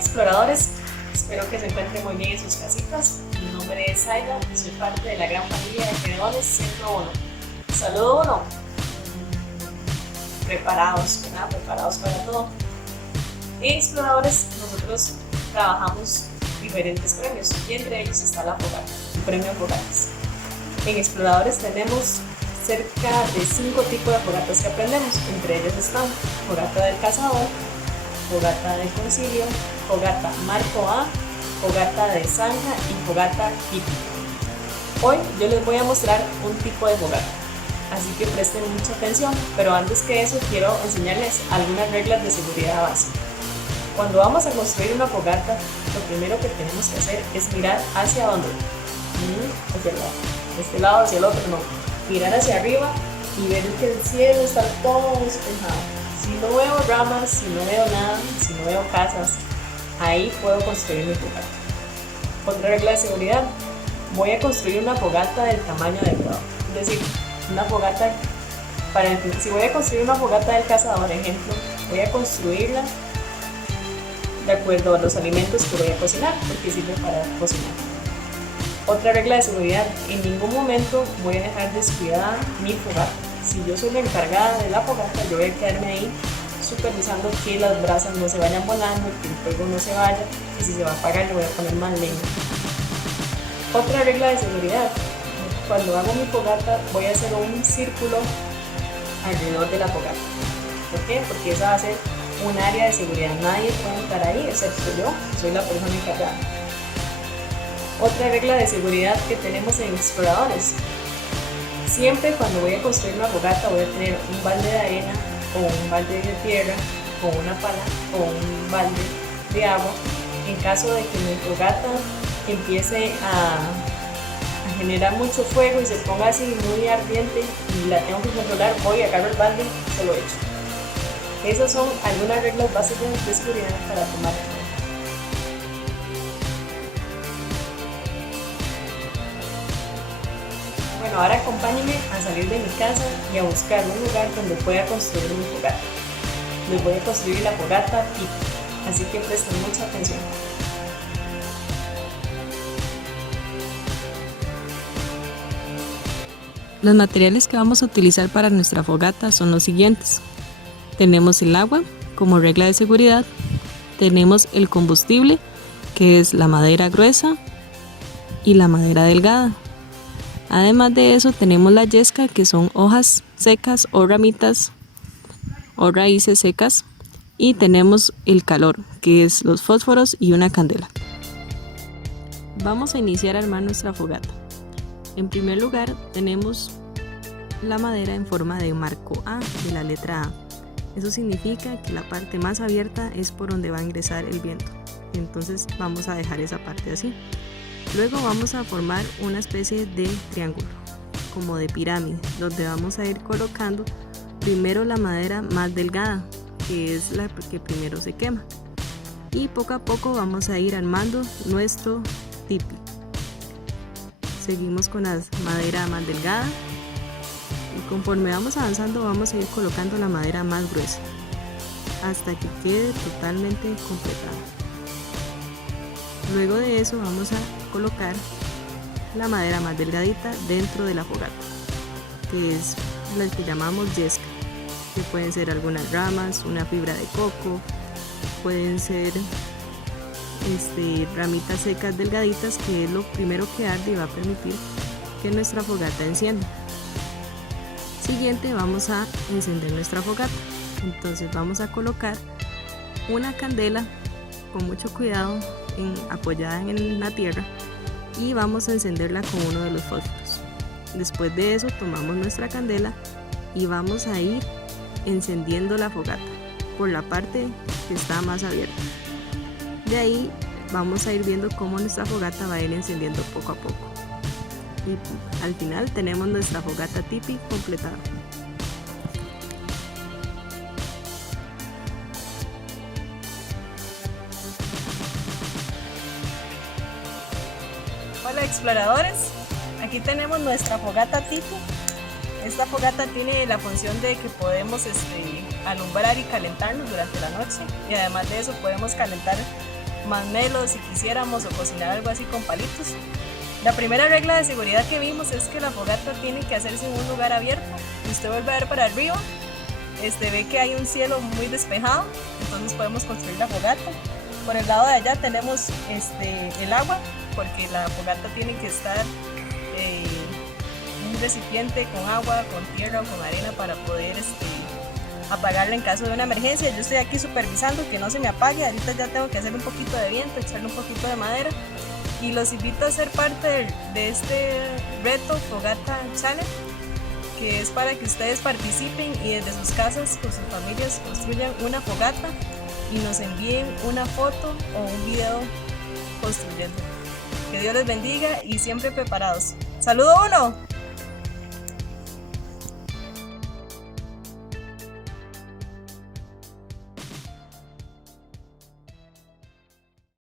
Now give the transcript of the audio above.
exploradores, espero que se encuentren muy bien en sus casitas. Mi nombre es Aida y soy parte de la gran familia de Gedeones 101. Saludo 1. Preparados, ¿verdad? Preparados para todo. En Exploradores nosotros trabajamos diferentes premios y entre ellos está la fogata, el premio Fogatas. En Exploradores tenemos cerca de 5 tipos de fogatas que aprendemos, entre ellas están fogata del cazador, fogata del concilio, fogata marco A, fogata de zanja y fogata hippie. Hoy yo les voy a mostrar un tipo de fogata, así que presten mucha atención, pero antes que eso quiero enseñarles algunas reglas de seguridad básicas. Cuando vamos a construir una fogata, lo primero que tenemos que hacer es mirar hacia dónde, hacia de este lado, hacia el otro, no, mirar hacia arriba y ver que el cielo está todo despejado. Si no veo ramas, si no veo nada, si no veo casas, ahí puedo construir mi fogata. Otra regla de seguridad, voy a construir una fogata del tamaño adecuado. Es decir, una fogata, si voy a construir una fogata del cazador, ejemplo, voy a construirla de acuerdo a los alimentos que voy a cocinar, porque sirve para cocinar. Otra regla de seguridad, en ningún momento voy a dejar descuidada mi fogata. Si yo soy la encargada de la fogata, yo voy a quedarme ahí supervisando que las brasas no se vayan volando, que el fuego no se vaya, y si se va a apagar le voy a poner más leña. Otra regla de seguridad, cuando hago mi fogata voy a hacer un círculo alrededor de la fogata. ¿Por qué? Porque esa va a ser un área de seguridad, nadie puede estar ahí excepto yo, soy la persona encargada. Otra regla de seguridad que tenemos en Exploradores, siempre cuando voy a construir una fogata voy a tener un balde de arena o un balde de tierra o una pala o un balde de agua en caso de que mi fogata empiece a generar mucho fuego y se ponga así muy ardiente y la tengo que controlar, voy, agarro el balde y se lo echo. Esas son algunas reglas básicas de seguridad para tomar en cuenta. Bueno, ahora acompáñenme a salir de mi casa y a buscar un lugar donde pueda construir mi fogata. Les voy a construir la fogata hippie, así que presten mucha atención. Los materiales que vamos a utilizar para nuestra fogata son los siguientes. Tenemos el agua como regla de seguridad, tenemos el combustible, que es la madera gruesa y la madera delgada. Además de eso tenemos la yesca, que son hojas secas o ramitas o raíces secas, y tenemos el calor, que es los fósforos y una candela. Vamos a iniciar a armar nuestra fogata. En primer lugar tenemos la madera en forma de marco A, de la letra A. Eso significa que la parte más abierta es por donde va a ingresar el viento. Entonces vamos a dejar esa parte así. Luego vamos a formar una especie de triángulo, como de pirámide, donde vamos a ir colocando primero la madera más delgada, que es la que primero se quema. Y poco a poco vamos a ir armando nuestro tipi. Seguimos con la madera más delgada. Y conforme vamos avanzando vamos a ir colocando la madera más gruesa hasta que quede totalmente completada. Luego de eso vamos a colocar la madera más delgadita dentro de la fogata, que es la que llamamos yesca, que pueden ser algunas ramas, una fibra de coco, pueden ser ramitas secas delgaditas, que es lo primero que arde y va a permitir que nuestra fogata encienda. Siguiente, vamos a encender nuestra fogata. Entonces vamos a colocar una candela con mucho cuidado apoyada en la tierra y vamos a encenderla con uno de los fósforos. Después de eso tomamos nuestra candela y vamos a ir encendiendo la fogata por la parte que está más abierta. De ahí vamos a ir viendo cómo nuestra fogata va a ir encendiendo poco a poco. Y al final tenemos nuestra fogata tipi completada. Hola exploradores, aquí tenemos nuestra fogata tipi. Esta fogata tiene la función de que podemos alumbrar y calentarnos durante la noche, y además de eso podemos calentar masmelos si quisiéramos o cocinar algo así con palitos. La primera regla de seguridad que vimos es que la fogata tiene que hacerse en un lugar abierto. Si usted vuelve a ver para arriba, ve que hay un cielo muy despejado, entonces podemos construir la fogata. Por el lado de allá tenemos el agua, porque la fogata tiene que estar en un recipiente con agua, con tierra o con arena para poder apagarla en caso de una emergencia. Yo estoy aquí supervisando que no se me apague. Ahorita ya tengo que hacer un poquito de viento, echarle un poquito de madera. Y los invito a ser parte de este reto Fogata Challenge, que es para que ustedes participen y desde sus casas con sus familias construyan una fogata y nos envíen una foto o un video construyendo. Que Dios les bendiga y siempre preparados. ¡Saludo 1!